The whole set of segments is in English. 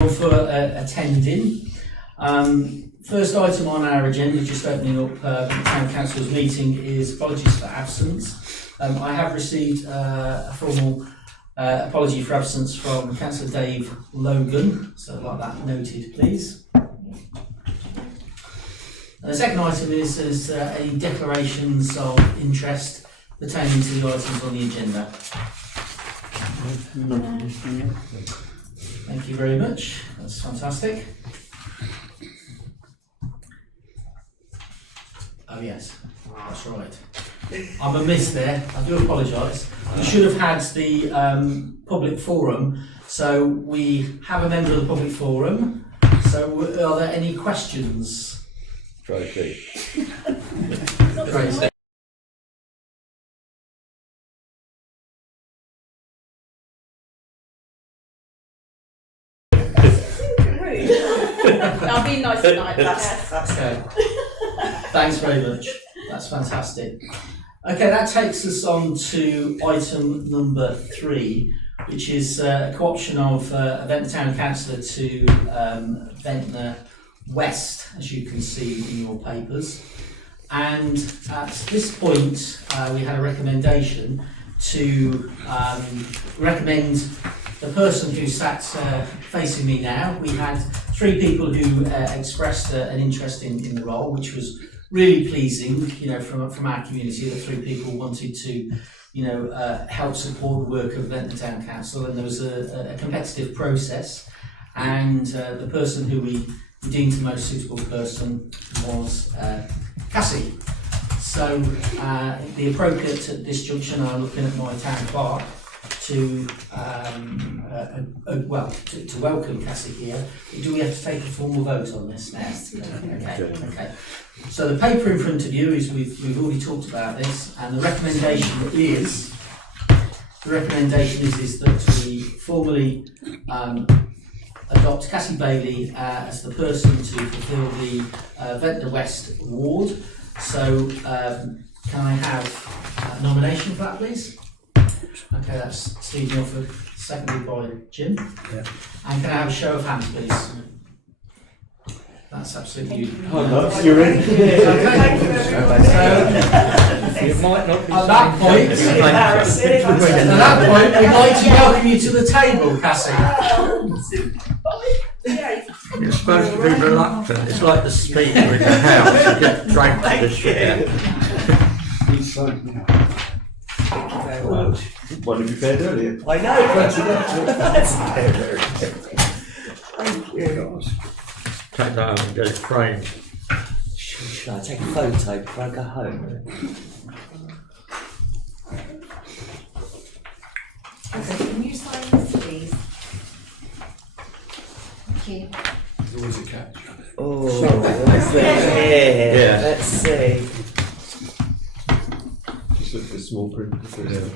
For attending. First item on our agenda, just opening up the Town Council's meeting, is apologies for absence. I have received a formal apology for absence from Councillor Dave Logan, so I'd like that noted, please. And the second item is any declarations of interest pertaining to the items on the agenda. Thank you very much, that's fantastic. Oh yes, that's right. I'm amiss there, I do apologise. We should have had the public forum, so we have a member of the public forum. So are there any questions? Tracy. Tracy. I'll be nice tonight. Okay. Thanks very much. That's fantastic. Okay, that takes us on to item number 3, which is a co-option of a Ventnor Town Councillor to Ventnor West, as you can see in your papers. And at this point, we had a recommendation to recommend the person who sat facing me now. We had 3 people who expressed an interest in the role, which was really pleasing, you know, from our community. The 3 people wanted to, you know, help support the work of Ventnor Town Council, and there was a competitive process, and the person who we deemed the most suitable person was Cassie. So the appropriate at this junction, I'm looking at my town clerk to to welcome Cassie here. Do we have to take a formal vote on this now? Yes, we do. Okay. So the paper in front of you is we've already talked about this, and the recommendation is that we formally adopt Cassie Bailey as the person to fulfil the Ventnor West award. So can I have a nomination for that, please? Okay, that's Steve Milford, seconded by Jim. Yeah. And can I have a show of hands, please? That's absolutely. Oh, you're in. Okay. It might not be. At that point, we'd like to welcome you to the table, Cassie. You're supposed to be reluctant. It's like the speaker in the house. You get dragged to the chair. Thank you very much. What did you say earlier? I know, that's very Thank you. Take that home and get it framed. Should I take a photo before I go home? Okay, can you sign this, please? Thank you. There's always a catch. Oh, what's there? Yeah. Let's see. Just look for the small print. Yeah.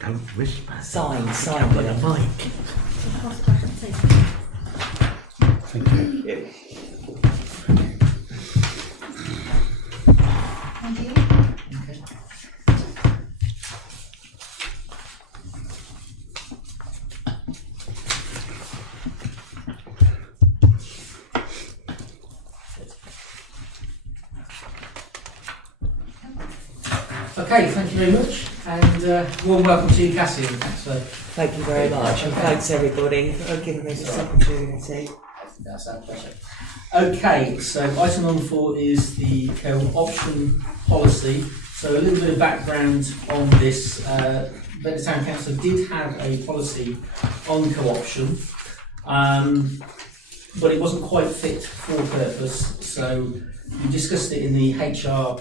Don't whisper. Sign With a it. mic. Thank you. Yeah. Thank you. Okay, thank you very much, and warm welcome to you, Cassie. And thanks for. Thank you very much, and thanks everybody for giving me this opportunity. That's our pleasure. Okay, so item number 4 is the co-option policy. So a little bit of background on this. Ventnor Town Council did have a policy on co-option, but it wasn't quite fit for purpose. So we discussed it in the HR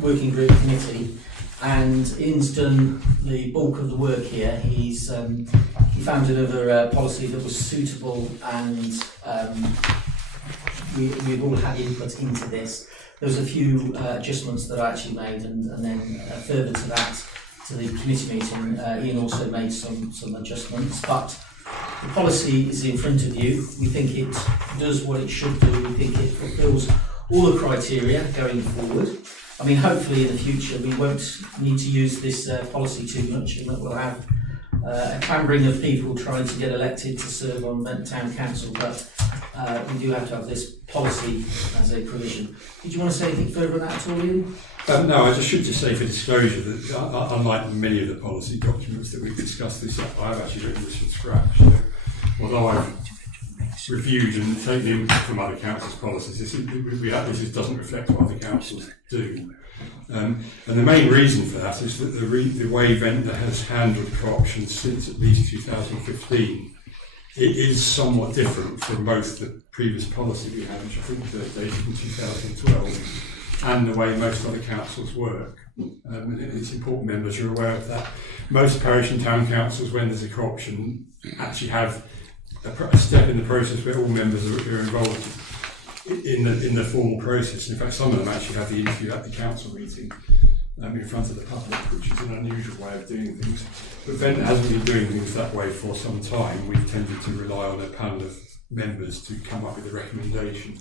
working group committee, and Ian's done the bulk of the work here. He found another policy that was suitable, and we've all had input into this. There was a few adjustments that I actually made, and then further to that, to the committee meeting, Ian also made some adjustments. But the policy is in front of you. We think it does what it should do. We think it fulfils all the criteria going forward. I mean, hopefully in the future we won't need to use this policy too much, and that we'll have a clambering of people trying to get elected to serve on Ventnor Town Council, but we do have to have this policy as a provision. Did you want to say anything further on that at all, Ian? No, I should just say for disclosure that unlike many of the policy documents that we've discussed this up, I've actually written this from scratch. So, although I've reviewed and taken input from other councils' policies, this doesn't reflect what other councils do. And the main reason for that is that the way Ventnor has handled co-option since at least 2015, it is somewhat different from both the previous policy we had, which I think was dated in 2012, and the way most other councils work. And it's important members are aware of that. Most parish and town councils, when there's a co-option, actually have a step in the process where all members are involved in the formal process. In fact, some of them actually have the interview at the council meeting in front of the public, which is an unusual way of doing things. But Ventnor hasn't been doing things that way for some time. We've tended to rely on a panel of members to come up with a recommendation.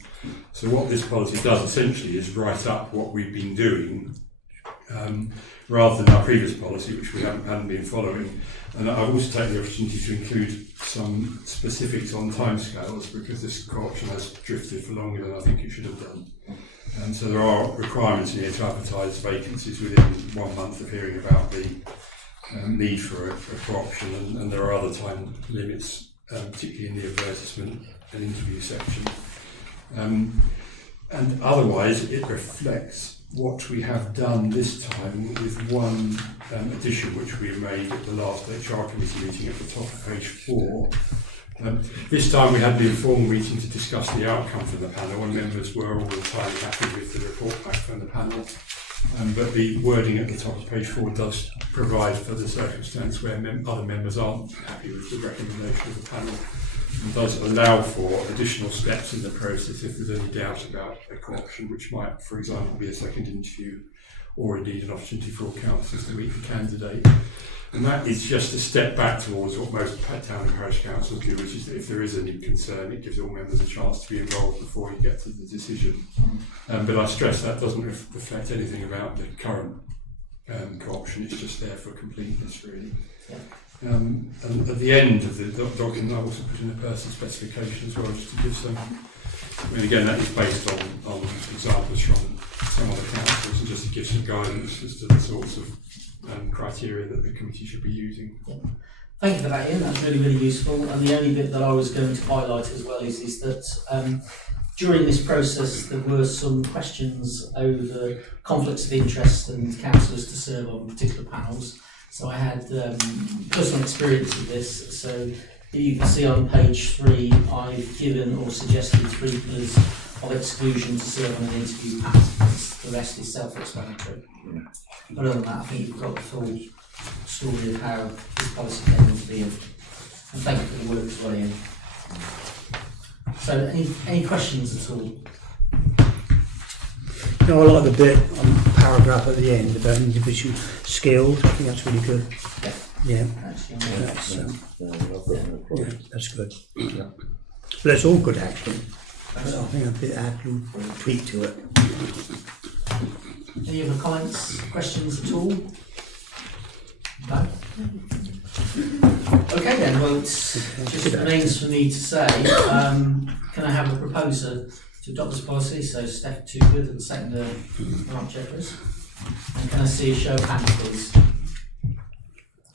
So what this policy does essentially is write up what we've been doing, rather than our previous policy, which we hadn't been following. And I've also taken the opportunity to include some specifics on timescales, because this co-option has drifted for longer than I think it should have done. And so there are requirements in here to advertise vacancies within 1 month of hearing about the need for a co-option, and there are other time limits, particularly in the advertisement and interview section. And otherwise it reflects what we have done this time, with one addition which we made at the last HR committee meeting at the top of page 4. This time we had the informal meeting to discuss the outcome from the panel, and members were all entirely happy with the report back from the panel. But the wording at the top of page 4 does provide for the circumstance where other members aren't happy with the recommendation of the panel, and does allow for additional steps in the process if there's any doubt about a co-option, which might, for example, be a second interview, or indeed an opportunity for all councillors to meet the candidate. And that is just a step back towards what most town and parish councils do, which is that if there is any concern, it gives all members a chance to be involved before you get to the decision. But I stress that doesn't reflect anything about the current co-option, it's just there for completeness, really. And at the end of the document, I also put in a person specification as well, just to give some. I mean, again, that is based on examples from some other councils, and just to give some guidance as to the sorts of criteria that the committee should be using. Thank you for that, Ian. That's really, really useful. And the only bit that I was going to highlight as well is that during this process there were some questions over conflicts of interest and councillors to serve on particular panels. So I had personal experience of this. So you can see on page 3, I've given or suggested 3 pillars of exclusion to serve on an interview panel. The rest is self-explanatory. But other than that, I think you've got the full story of how this policy came into being. And thank you for the work as well, Ian. So any questions at all? No, I like the bit on the paragraph at the end about individual skills. I think that's really good. Yeah, that's good. But that's all good actually. But I think a bit add a little tweak to it. Any other comments, questions at all? No? Okay then, well it just remains for me to say, can I have a proposer to adopt this policy? So Steph Toogood and seconder Mark Jeffers. And can I see a show of hands please?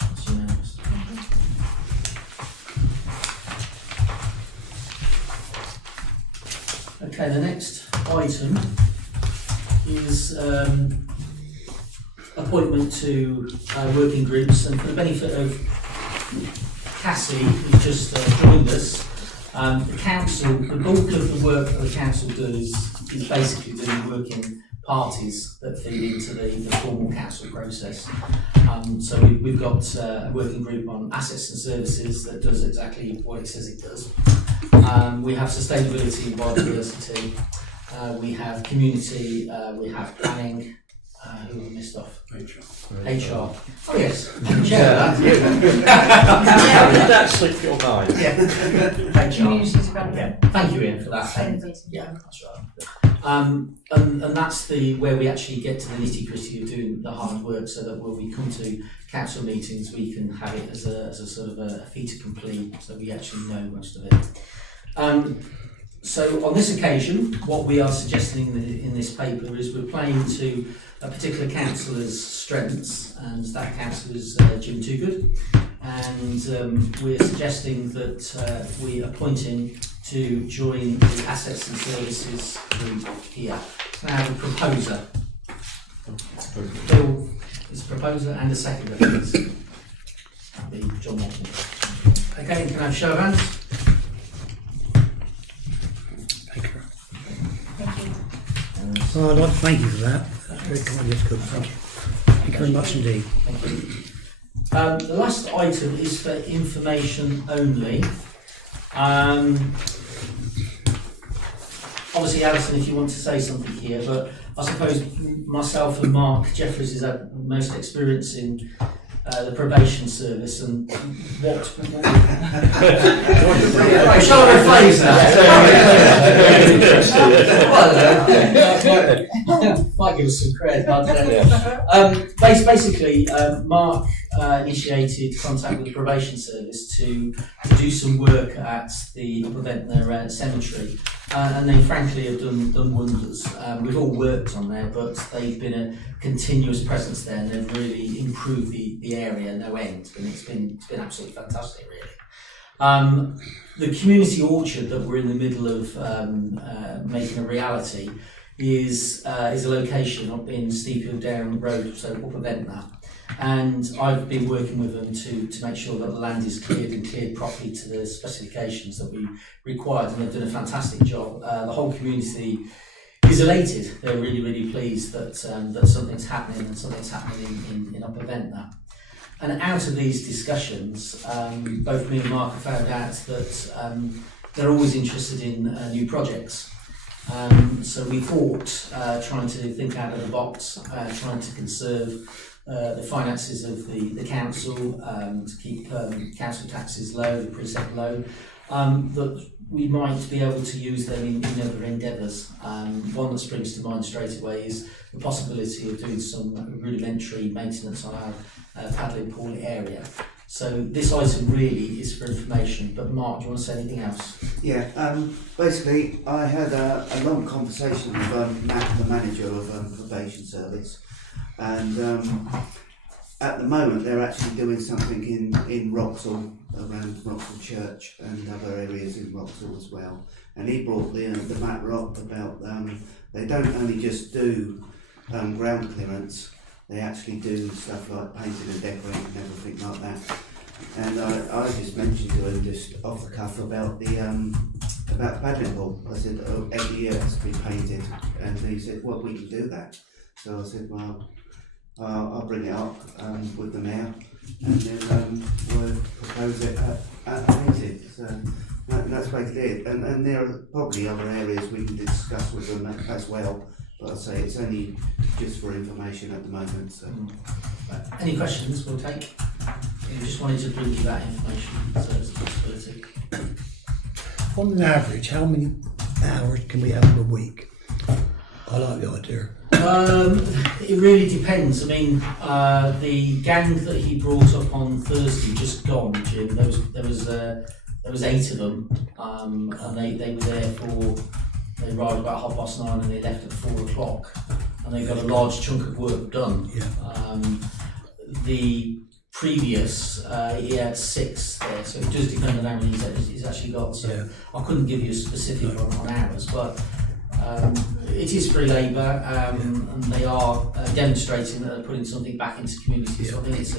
That's unanimous. Okay, the next item is appointment to working groups, and for the benefit of Cassie, who just joined us, the council, the bulk of the work that the council does is basically doing working parties that feed into the formal council process. So we've got a working group on assets and services that does exactly what it says it does. We have sustainability and biodiversity. We have community. We have planning. Who have I missed off? HR. Oh yes. Yeah, how did that slip your mind? HR. Community development. Yeah. Thank you, Ian, for that. Sustainability. Yeah, that's right. And that's where we actually get to the nitty gritty of doing the hard work, so that when we come to council meetings, we can have it as a sort of a fait accompli, so we actually know most of it. So on this occasion, what we are suggesting in this paper is we're playing to a particular councillor's strengths, and that councillor is Jim Toogood, and we're suggesting that we appoint him to join the Assets and Services group here. Now, the proposer. Bill is a proposer and a seconder, please. That'll be John Watson. Okay, can I have a show of hands? Thank you. Thank you. Well, I'd like to thank you for that. That's very kind of you. Thank you. Thank you very much indeed. Thank you. The last item is for information only. Obviously, Alison, if you want to say something here, but I suppose myself and Mark Jeffries has had most experience in the probation service, and what shall I rephrase that? Might give us some credit, but basically, Mark initiated contact with the probation service to do some work at the Upper Ventnor cemetery, and they frankly have done wonders. We've all worked on there, but they've been a continuous presence there, and they've really improved the area no end, and it's been absolutely fantastic, really. The community orchard that we're in the middle of making a reality is a location up in Steep Hill Down Road, so Upper Ventnor. And I've been working with them to make sure that the land is cleared and cleared properly to the specifications that we required, and they've done a fantastic job. The whole community is elated. They're really, really pleased that something's happening, and something's happening in Upper Ventnor. And out of these discussions, both me and Mark have found out that they're always interested in new projects. So we thought, trying to think out of the box, trying to conserve the finances of the council, to keep council taxes low, the precept low, that we might be able to use them in other endeavours. One that springs to mind straight away is the possibility of doing some rudimentary maintenance on our paddling pool area. So this item really is for information, but Mark, do you want to say anything else? Yeah, basically I had a long conversation with Matt, the manager of probation service, and at the moment they're actually doing something in Wroxall, around Wroxall Church and other areas in Wroxall as well. And he brought the matter up about they don't only just do ground clearance, they actually do stuff like painting and decorating and everything like that. And I just mentioned to him just off the cuff about the paddling pool. I said, every year it has to be painted, and he said, well, we can do that. So I said, well, I'll bring it up with the mayor, and then we'll propose it at a meeting. So that's basically it. And there are probably other areas we can discuss with them as well. But I'd say it's only just for information at the moment. So. Any questions we'll take? We just wanted to bring you that information, so it's a possibility. On an average, how many hours can we have in a week? I like the idea. It really depends. I mean, the gang that he brought up on Thursday just gone, Jim. There was 8 of them, and they were there for. They arrived about 9:30 and they left at 4 o'clock, and they got a large chunk of work done. Yeah. The previous, he had 6 there, so it does depend on how many he's actually got. So Yeah. I couldn't give you a specific on hours, but it is free labour, and they are demonstrating that they're putting something back into community. So I think it's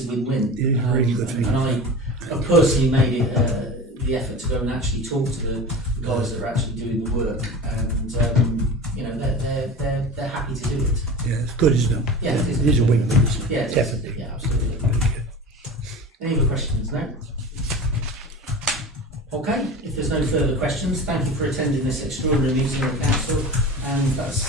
a win-win. Yeah, it's a really good thing. And I personally made it the effort to go and actually talk to the guys that are actually doing the work, and You know, they're happy to do it. Yeah, it's good, isn't it? Yeah, it is. It is a win-win, isn't it? Yeah, it is. Definitely. Yeah, absolutely. Any other questions? No? Okay, if there's no further questions, thank you for attending this extraordinary meeting of the council, and that's